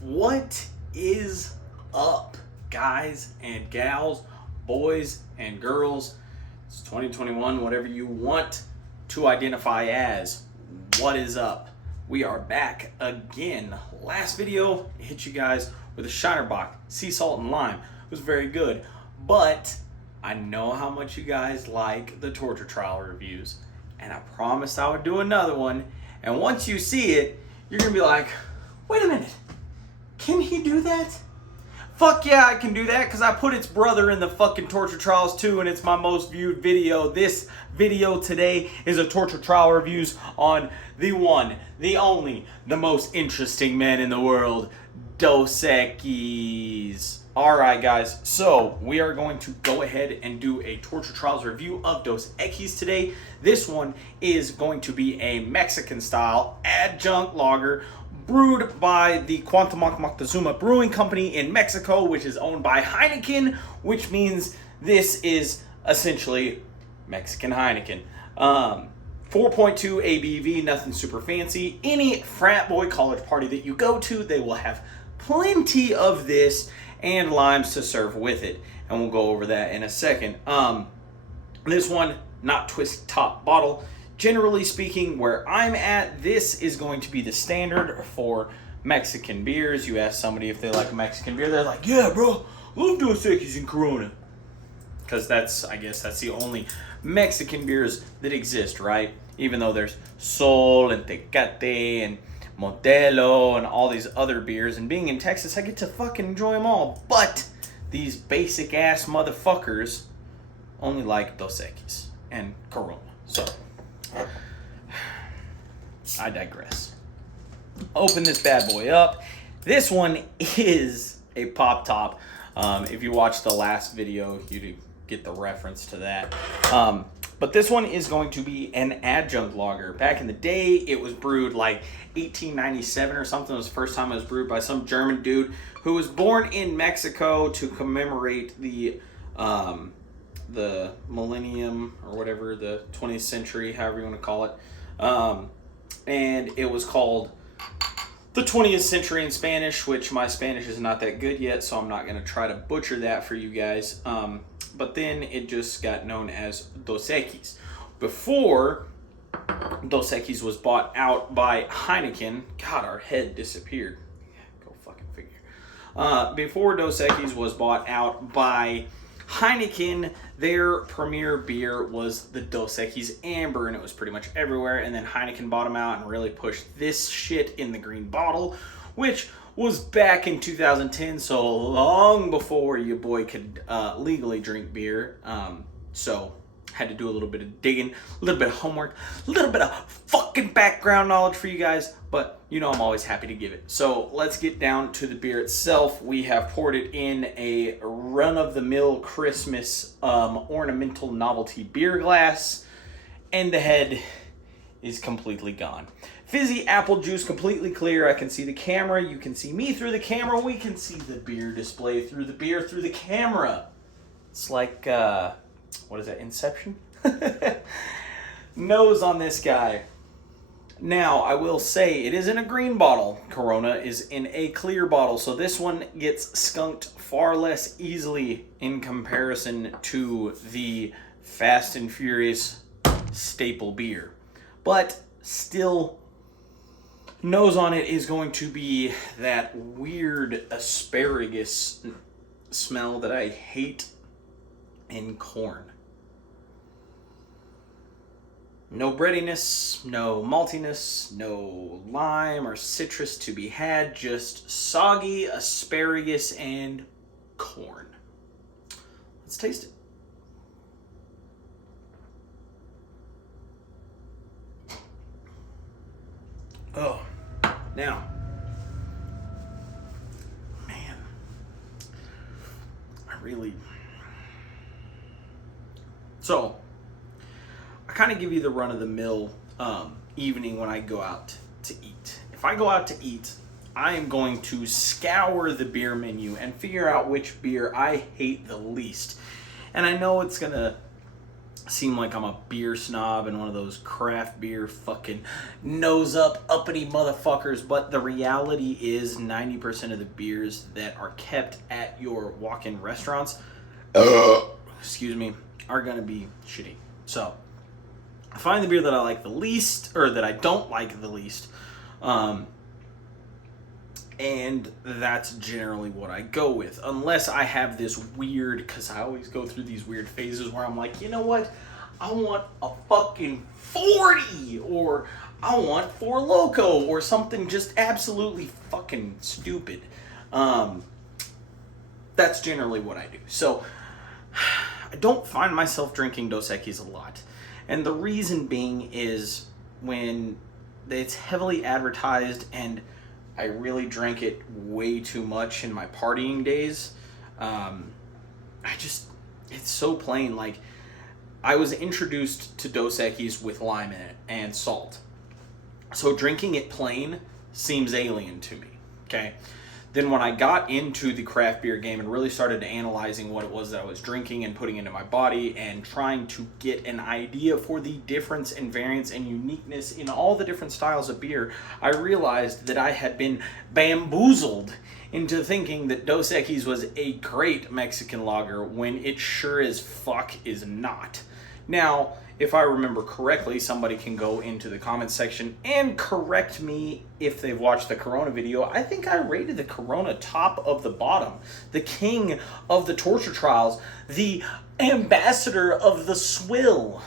What is up, guys and gals, boys and girls? It's 2021, whatever you want to identify as. What is up? We are back again. Last video hit you guys with a Shinerbach, sea salt and lime. It was very good, but I know how much you guys like the torture trial reviews, and I promised I would do another one. And once you see it, you're gonna be like, wait a minute, can he do that? Fuck yeah, I can do that, because I put its brother in the fucking torture trials too, and it's my most viewed video. This video today is a torture trial reviews on the one, the only, the most interesting man in the world, Dos Equis. Alright guys, so we are going to go ahead and do a torture trials review of Dos Equis today. This one is going to be a Mexican style adjunct lager brewed by the Cuauhtémoc Moctezuma Brewing Company in Mexico, which is owned by Heineken, which means this is essentially Mexican Heineken. 4.2 ABV, nothing super fancy. Any frat boy college party that you go to, they will have plenty of this and limes to serve with it, and we'll go over that in a second. This one, not twist top bottle. Generally speaking, where I'm at, this is going to be the standard for Mexican beers. You ask somebody if they like a Mexican beer, they're like, yeah bro, love Dos Equis and Corona, because I guess that's the only Mexican beers that exist, right? Even though there's Sol and Tecate and Modelo and all these other beers, and being in Texas, I get to fucking enjoy them all. But these basic ass motherfuckers only like Dos Equis and Corona. So I digress. Open this bad boy up. This one is a pop top. If you watched the last video, you get the reference to that. But this one is going to be an adjunct lager. Back in the day, it was brewed like 1897 or something. It was the first time it was brewed by some German dude who was born in Mexico to commemorate the millennium or whatever, the 20th century, however you want to call it. And it was called the 20th century in Spanish, which my Spanish is not that good yet, so I'm not going to try to butcher that for you guys. But then it just got known as Dos Equis. Before Dos Equis was bought out by Heineken, God, our head disappeared. Go fucking figure. Before Dos Equis was bought out by Heineken, their premier beer was the Dos Equis Amber, and it was pretty much everywhere. And then Heineken bought them out and really pushed this shit in the green bottle, which was back in 2010, so long before your boy could legally drink beer. So had to do a little bit of digging, a little bit of homework, a little bit of fucking background knowledge for you guys, but you know I'm always happy to give it. So let's get down to the beer itself. We have poured it in a run-of-the-mill Christmas ornamental novelty beer glass, and the head is completely gone. Fizzy apple juice, completely clear. I can see the camera. You can see me through the camera. We can see the beer display through the beer through the camera. It's like, what is that, Inception? Nose on this guy. Now, I will say, it is in a green bottle. Corona is in a clear bottle, so this one gets skunked far less easily in comparison to the Fast and Furious staple beer. But still, nose on it is going to be that weird asparagus smell that I hate in corn. No breadiness, no maltiness, no lime or citrus to be had, just soggy asparagus and corn. Let's taste it. Oh, now, man, so I kind of give you the run-of-the-mill evening when I go out to eat. If I go out to eat, I am going to scour the beer menu and figure out which beer I hate the least. And I know it's going to seem like I'm a beer snob and one of those craft beer fucking nose up uppity motherfuckers, but the reality is 90% of the beers that are kept at your walk-in restaurants, excuse me, are gonna be shitty. So I find the beer that I like the least, or that I don't like the least, and that's generally what I go with. Unless I have this weird, because I always go through these weird phases where I'm like, you know what? I want a fucking 40, or I want Four Loko, or something just absolutely fucking stupid. That's generally what I do. So I don't find myself drinking Dos Equis a lot. And the reason being is when it's heavily advertised and I really drank it way too much in my partying days. It's so plain. Like, I was introduced to Dos Equis with lime in it and salt. So drinking it plain seems alien to me, okay? Then when I got into the craft beer game and really started analyzing what it was that I was drinking and putting into my body and trying to get an idea for the difference and variance and uniqueness in all the different styles of beer, I realized that I had been bamboozled into thinking that Dos Equis was a great Mexican lager when it sure as fuck is not. Now, if I remember correctly, somebody can go into the comments section and correct me if they've watched the Corona video. I think I rated the Corona top of the bottom. The king of the torture trials. The ambassador of the swill.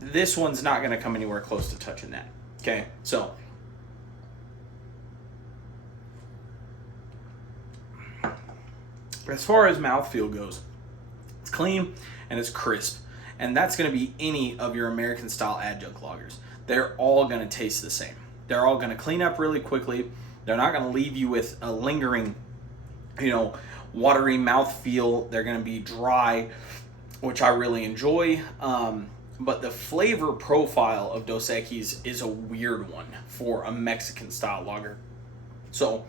This one's not going to come anywhere close to touching that. Okay, so as far as mouthfeel goes, it's clean and it's crisp. And that's going to be any of your American style adjunct lagers. They're all going to taste the same. They're all going to clean up really quickly. They're not going to leave you with a lingering, watery mouthfeel. They're going to be dry, which I really enjoy. But the flavor profile of Dos Equis is a weird one for a Mexican style lager. So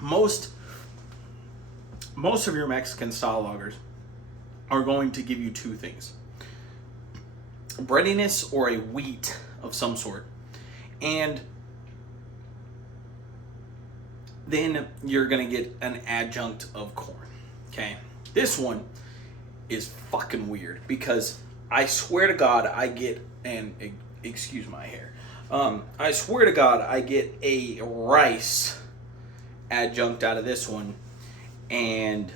most of your Mexican style lagers are going to give you two things: breadiness or a wheat of some sort, and then you're going to get an adjunct of corn. Okay, this one is fucking weird because I swear to God I get, and excuse my hair, I swear to God I get a rice adjunct out of this one and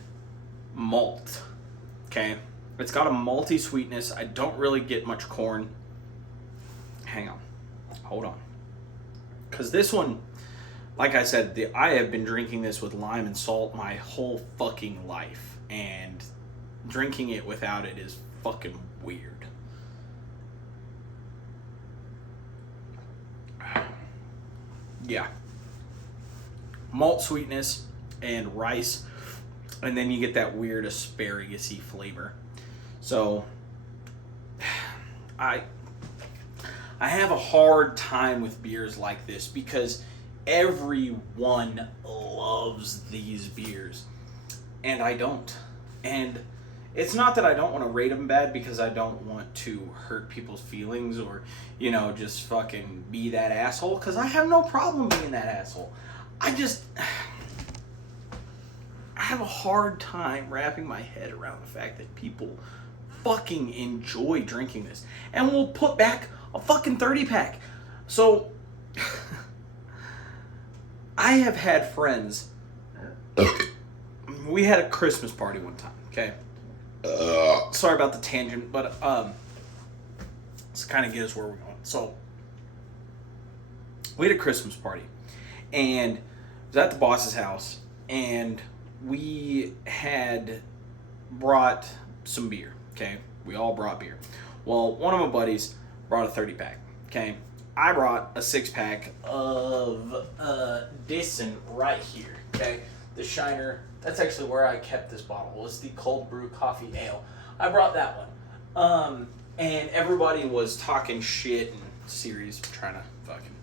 malt. Okay, it's got a malty sweetness. I don't really get much corn. Hang on, hold on, because this one, like I said, I have been drinking this with lime and salt my whole fucking life, and drinking it without it is fucking weird. Yeah, malt sweetness and rice, and then you get that weird asparagus-y flavor. So I have a hard time with beers like this because everyone loves these beers and I don't. And it's not that I don't want to rate them bad, because I don't want to hurt people's feelings or just fucking be that asshole, because I have no problem being that asshole. I have a hard time wrapping my head around the fact that people fucking enjoy drinking this and will put back a fucking 30-pack. So, I have had friends. We had a Christmas party one time, okay? Sorry about the tangent, but let's kind of get us where we're going. So, we had a Christmas party, and it was at the boss's house, and we had brought some beer, okay? We all brought beer. Well, one of my buddies brought a 30-pack, okay? I brought a 6-pack of Dyson right here, okay? The Shiner. That's actually where I kept this bottle. It's the cold brew coffee ale. I brought that one. And everybody was talking shit and serious, trying to fucking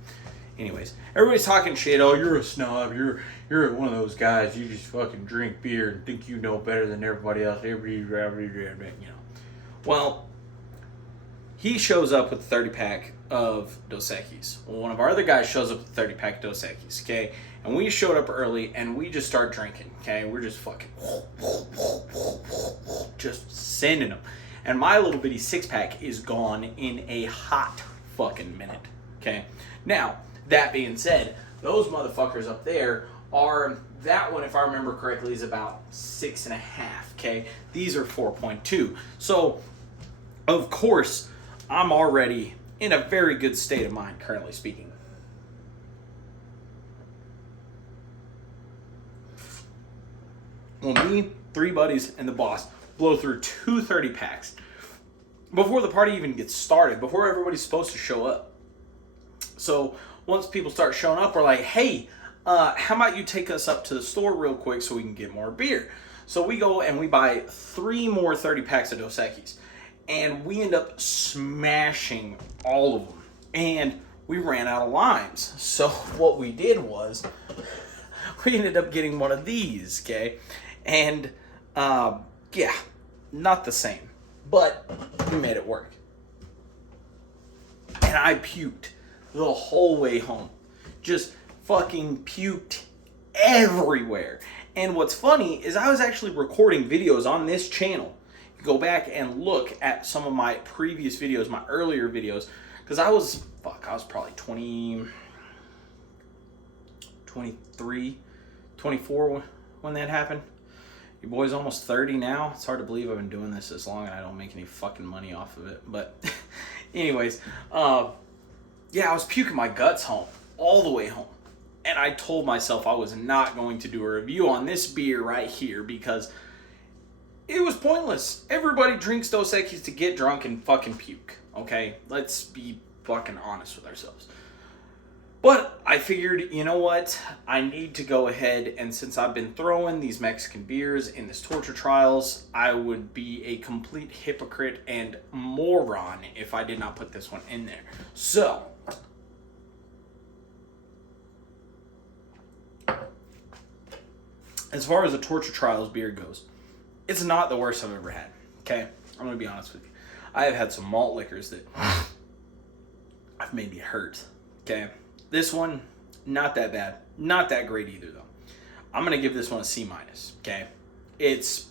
Anyways, everybody's talking shit. Oh, you're a snob. You're one of those guys. You just fucking drink beer and think you know better than everybody else. You know. Well, he shows up with a 30-pack of Dos Equis. Well, one of our other guys shows up with a 30-pack of Dos Equis, okay? And we showed up early, and we just start drinking, okay? We're just fucking... just sending them. And my little bitty 6-pack is gone in a hot fucking minute, okay? Now, that being said, those motherfuckers up there are... That one, if I remember correctly, is about 6.5, okay? These are 4.2. So, of course, I'm already in a very good state of mind, currently speaking. Well, me, 3 buddies, and the boss blow through 2 30-packs before the party even gets started, before everybody's supposed to show up. So, once people start showing up, we're like, hey, how about you take us up to the store real quick so we can get more beer? So we go and we buy 3 more 30-packs of Dos Equis. And we end up smashing all of them. And we ran out of limes. So what we did was, we ended up getting one of these, okay? And, yeah, not the same. But we made it work. And I puked the whole way home. Just fucking puked everywhere. And what's funny is I was actually recording videos on this channel. Go back and look at some of my previous videos, my earlier videos, because I was probably 23, 24 when that happened. Your boy's almost 30 now. It's hard to believe I've been doing this long and I don't make any fucking money off of it. But anyways, yeah, I was puking my guts home, all the way home. And I told myself I was not going to do a review on this beer right here because it was pointless. Everybody drinks Dos Equis to get drunk and fucking puke, okay? Let's be fucking honest with ourselves. But I figured, you know what? I need to go ahead, and since I've been throwing these Mexican beers in this torture trials, I would be a complete hypocrite and moron if I did not put this one in there. So, as far as the torture trials beer goes, it's not the worst I've ever had, okay? I'm going to be honest with you. I have had some malt liquors that have made me hurt, okay? This one, not that bad. Not that great either, though. I'm going to give this one a C-, okay? It's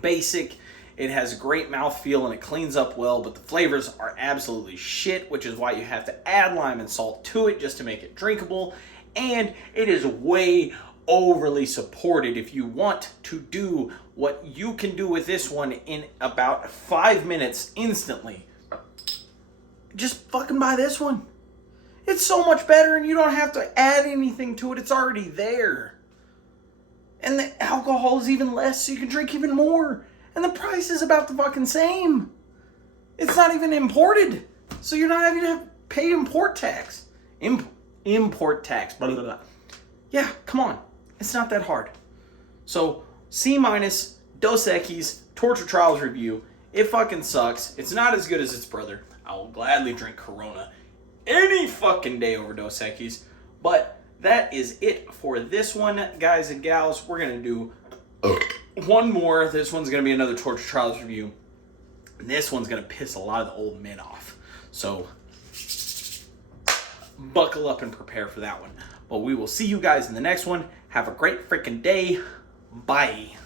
basic. It has a great mouthfeel and it cleans up well, but the flavors are absolutely shit, which is why you have to add lime and salt to it just to make it drinkable. And it is way overly supported. If you want to do what you can do with this one in about 5 minutes instantly, just fucking buy this one. It's so much better and you don't have to add anything to it. It's already there. And the alcohol is even less, so you can drink even more. And the price is about the fucking same. It's not even imported, so you're not having to pay import tax. Import tax, blah, blah, blah. Yeah, come on. It's not that hard. So, C-, Dos Equis, Torture Trials review. It fucking sucks. It's not as good as its brother. I will gladly drink Corona any fucking day over Dos Equis. But that is it for this one, guys and gals. We're going to do one more. This one's going to be another Torture Trials review. And this one's going to piss a lot of the old men off. So, buckle up and prepare for that one. But we will see you guys in the next one. Have a great freaking day. Bye.